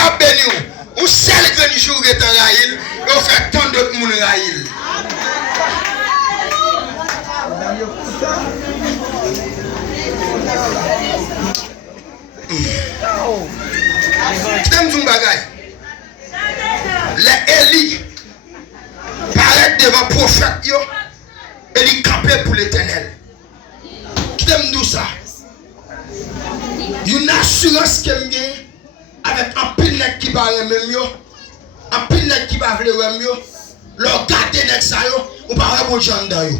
a béni ou seul grand jour est en raïl, et on fait tant d'autres monde raïl. T'aimes ton bagage? Les Élie paraît devant le prophète yo, et il campait pour l'éternel. T'aimes tout ça? Une assurance qu'elle gagne avec un pile qui va même yo, un pile qui va vouloir même yo, leur garder net ça yo, ou pas avoir bon gens dans yo.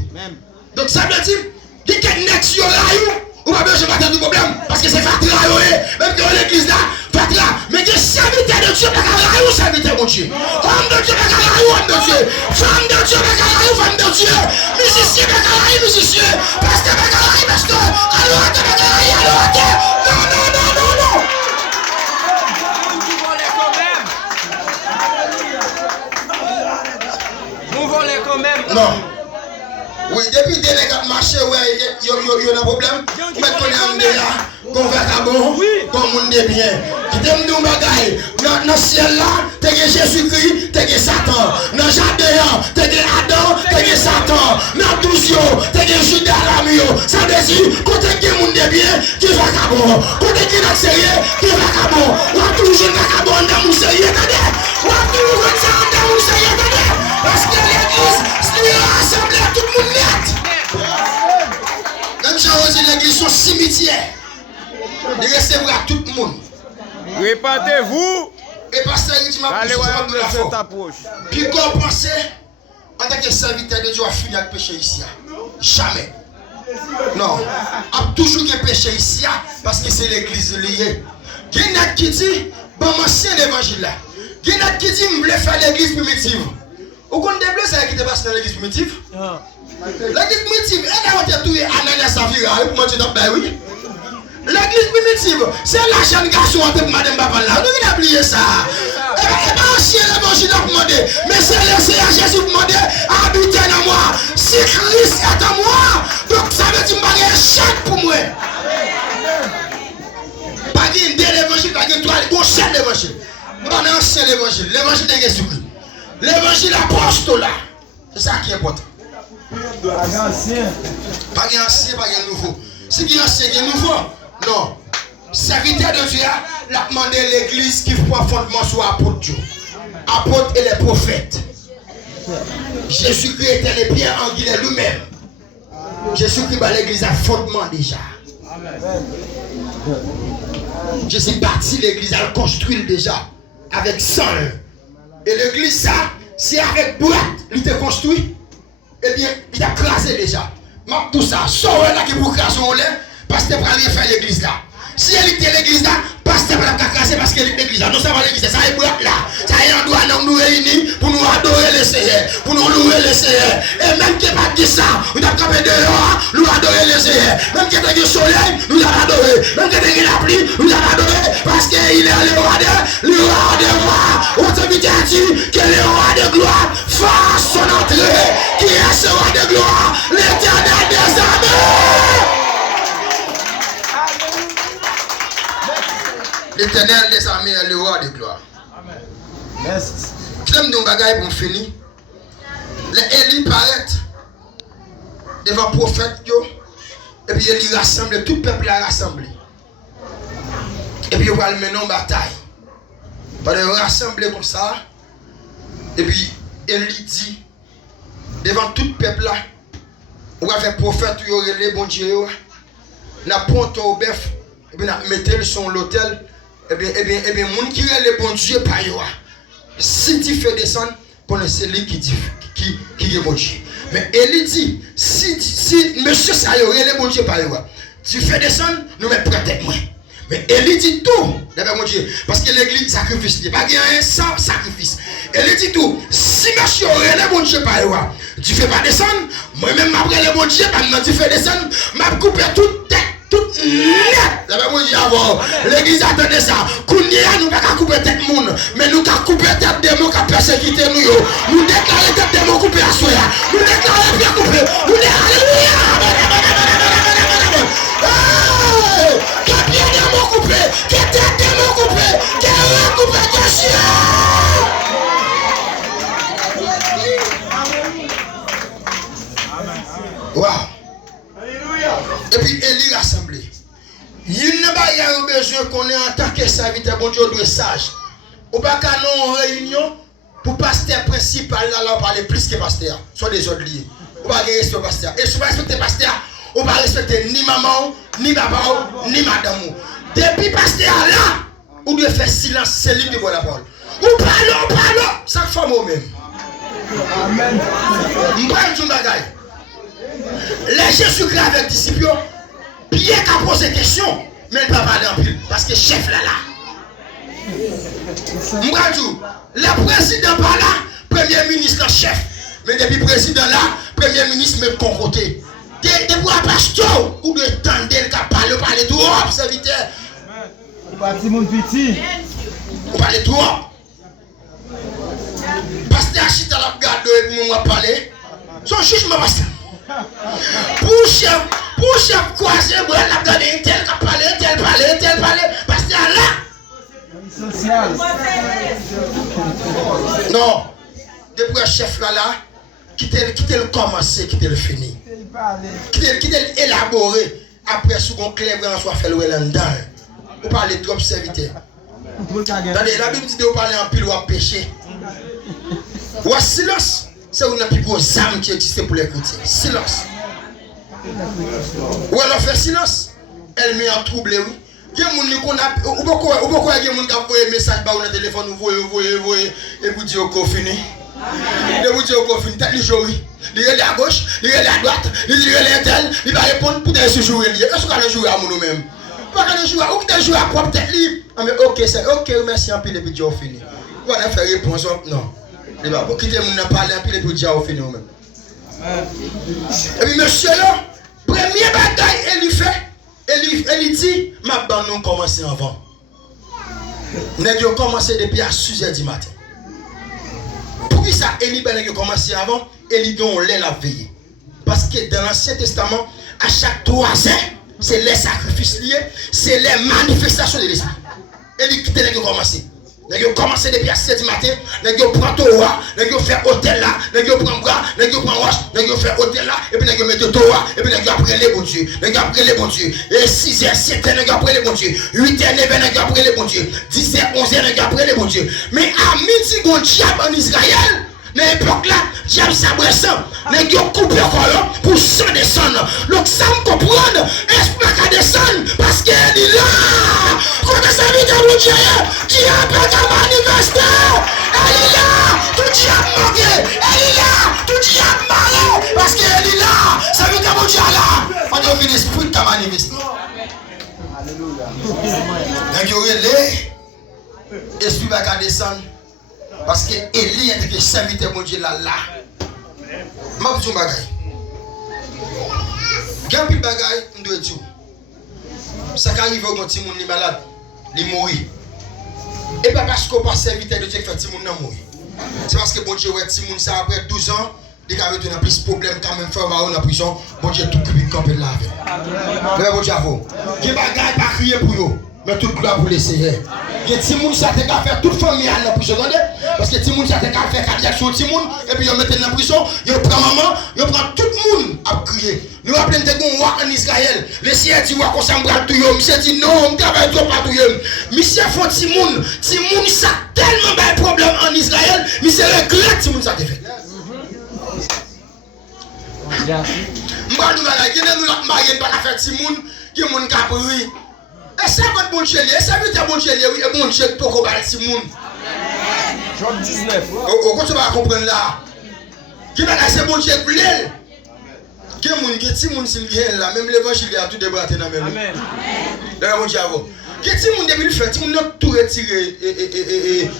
Donc ça veut dire que net yo là yo, ou pas besoin de problème parce que c'est fatra yo, même que l'église là, fatra, mais que serviteur de Dieu pas là yo, serviteur de Dieu. Homme de Dieu pas là yo, homme de Dieu. Femme de Dieu pas là yo, femme de Dieu. Musicien pas là yo, musicien. Pasteur pas là yo, pasteur. Alors pas là yo, alors non. Non. Oui, depuis que les marché, il y a un problème. Mais qu'on est en déjà, qu'on va à bon, qu'on monde est bien. Qui t'aime nous bagaille. Dans le ciel là, t'es Jésus-Christ, t'es Satan. Dans le jardin, t'es Adam, t'es Satan. Dans tous yo, t'es Judas Lamio. Ça veut dire, quand t'es monde est bien, qui va à bon. Quand t'es qui n'a sérieux, qui va à bon. On a toujours à bon dans mon sérieux, on a toujours ça dans mon sérieux, parce que l'église, c'est rassemblé tout le monde net. Même si l'église sont cimetière, de recevoir tout le monde. Répandez-vous. Et pasteur, il dit, allez voir cette approche. Puis qu'on pense, en tant que serviteur de Dieu, à finir avec péché ici. Jamais. Non. Il y a toujours un péché ici, parce que c'est l'église liée. Il y en a qui dit, bon, c'est l'évangile là. Il y en a qui dit, je voulais faire l'église primitive. Vous connaissez des blessés qui passent dans l'église primitive? L'église primitive, elle a été tuée à Nana Savira, pour moi, tu t'en bats, oui. L'église primitive, c'est la jeune garçon avec madame Baba là. Nous venons oublier ça. Et pas aussi l'évangile pour demander, mais c'est laisser à Jésus pour demander, habitez dans moi. Si Christ est en moi, donc ça veut dire que je suis un chèque pour moi. Pas qu'il y ait l'évangile, pas qu'il y ait un chèque d'évangile. Pas un ancien l'évangile, l'évangile de Jésus-Christ. L'évangile apostolat. C'est ça qui est important. Pas ancien, pas nouveau. Si qui est ancien, qui est nouveau. Non. Serviteur de Dieu, l'a demandé l'église qui prend fondement sur l'apôtre Dieu. Apôtre et les prophètes. Jésus-Christ était les pierres angulaires lui-même. Jésus-Christ bat l'église à fondement déjà. Jésus bâti l'église à le construire déjà. Avec sang. Et l'église ça, si avec boîte, il te construit, eh bien, il a crasé déjà. Mais tout ça, sauve là qui pour craser au lait, parce que tu vas faire l'église là. Si elle était l'église là, pasteur va la casser parce qu'elle est l'église là. Nous sommes l'église, ça est boîte là. Ça est un doigt nous réunir pour nous adorer le Seigneur, pour nous louer le Seigneur. Et même qui pas dit ça, nous avons campé dehors, nous adorer le Seigneur. Même qui a du soleil, nous avons adoré. Même qui a de la pluie, nous avons adoré. Parce qu'il est le roi de gloire. On te dit que le roi de gloire fasse son entrée. Qui est ce roi de gloire? L'éternel des armées. L'éternel des armées est le roi de gloire. Amen. J'aime nos bagailles pour finir. Les Élie paraissent devant le prophète, et puis il rassemble, tout le peuple a rassemblé. Et puis il va le mener en bataille. Il va rassembler comme ça. Et puis Élie dit, devant tout le peuple là, on va faire prophète, il y aurait les bons dieux. On a pris au bœuf, et puis on a mis sur l'autel. Eh bien, mon qui est le bon Dieu par yo. Si tu fais descendre, c'est lui qui est bon Dieu. Mais Élie dit, si monsieur ça y est le bon Dieu par yo, tu fais descendre, nous mettons prêter moi. Mais Élie dit tout, d'après mon Dieu, parce que l'église sacrifice, il n'y a pas rien sans sacrifice. Élie dit tout, si monsieur est le bon Dieu par yo, tu fais pas descendre, moi-même après le bon Dieu, tu fais descendre, m'a couper toute tête. Tout net. L'église attendait ça. Kounia nous pas couper tête monde, mais nous pas couper tête démon qui persécuté nous. Nous déclarer tête démon couper à soya. Nous déclarer bien couper. Nous alléluia. Que bien démon couper, que tête démon couper, que couper. serviteur bon Dieu doit sage. Ou pas qu'à non réunion pour pasteur principal là on parler plus que pasteur. Soit des autres liés. Ou pas respecter pasteur. Et si vous respectez pasteur, ou pas respecter ni maman, ni papa, ni madame. Depuis pasteur là, ou doit faire silence, c'est lui qui voit la parole. Ou parlons, ça fait moi-même. Amen. M'prendre un bagage. Les Jésus-Christ avec disciples, Pierre qui a posé question, mais il ne peut pas parler en pile parce que chef là. M'prendre le président par là, premier ministre chef, mais depuis président là, premier ministre me concocté. De voir pasteur ou de tendre le parler tout haut, serviteur. Ou pas petit monde petit. Ou parler tout haut. Pasteur Chita la garde et pour moi parler. Son jugement pasteur. Pour chef croisé, vous la garder tel qui parler, tel parler. Pasteur là. Social. Non. Depuis chef là, quittez le commencer, quittez le fini. Quittez le élaborer. Après, si on clair, on soit fait le dedans. Vous parlez trop serviteur. Attendez, la Bible dit de vous parler en pile ou en péché. Ou à silence, c'est une plus grosse âme qui existe pour les chrétiens. Silence. Ou alors fait silence, elle met en trouble, oui. Il y a des gens qui ont envoyé un message par le téléphone, vous voyez, et vous dites qu'on finit. Et vous dites qu'on finit, tête les jours, il est à gauche, il est à droite, il est à tel, il va répondre pour se jouer. Est-ce qu'on va jouer à nous-mêmes? Pas qu'on joue à ou que jouer à propre tête libre. Ah mais ok, c'est ok, merci un peu et puis j'ai fini. On va faire réponse, non. Il va pas quitter mon parler un peu et puis j'ai fini nous-mêmes. Et puis monsieur là, premier bataille, il fait. Elle dit, ma bande non commencé avant. Nous avons commencé depuis à 6h du matin. Pour qui ça, Eli a commencé avant, Eli don l'a la veille. Parce que dans l'Ancien Testament, à chaque 3 ans, c'est les sacrifices liés, c'est les manifestations de l'esprit. Eli qui a commencé. Nous avons commencé depuis à 7h du matin, nous avons pris Torah, nous avons fait hôtel là, nous avons pris bras, nous avons pris roche, nous avons fait hôtel là, et puis nous avons mis Torah, et puis nous avons pris les bons dieux, nous avons pris les bons dieux, et 6h, 7h, nous avons pris les bons dieux, 8h, 9h, nous avons pris les bons dieux, 10h, 11h, nous avons pris les bons dieux. Mais à midi, on diable en Israël, dans l'époque là, diable sabre sang, nous avons coupé le colon pour sans descendre. Donc ça me comprendre, esprit à descendre, parce qu'elle est là. Quand ça vient de mon Dieu, qui a pas qu'à manifester, elle est là, tout diable manqué, elle est là, tout diable marré, parce qu'elle est là, ça veut dire que mon Dieu est là. On a vu l'esprit qui a manifesté. Alléluia. Donc il y a l'esprit va qu'à descendre, parce que Élie est que serviteur mon Dieu là. Ma petite bagaille. Quand il bagaille, on doit dire. Ça qui arrive quand Timon est malade, il mourit. Et pas parce qu'on passe serviteur de Dieu qui fait Timon non mourir. C'est parce que bon Dieu ouais Timon ça après 12 ans, il a eu plus de problème quand même faire en la prison. Bon Dieu tout cuit camper là avec. Bon Dieu vous. Qui bagaille pas crier pour vous, mais tout gloire pour l'essayer. Que Timon ça te faire toute famille à la prison, attendez? Parce que Timon ça te faire cardiaque sur Timon et puis il mettent dans la prison, il prend maman, il prend tout le monde à crier. Nous rappelons que nous avons en Israël, le ciel dit qu'on s'embrasse tout le monsieur dit non, on travaille trop pas tout le monsieur font Timon ça tellement de problème en Israël, monsieur regrette Timon ça te fait. M'ba nous la gagner nous la marier pas la faire Timon qui mon capri. Et ça va bon Dieu, et ça veut dire bon Dieu, oui, et bon Dieu pour qu'on parle Simon. Job 19. Comment tu vas comprendre là? Qui va c'est bon Dieu pour elle? Qui mon qui Simon s'il vient là, même l'évangile a tout débattu dans même. Amen. Là bon Dieu avant. Qui Simon depuis le fait, Simon n'a tout retiré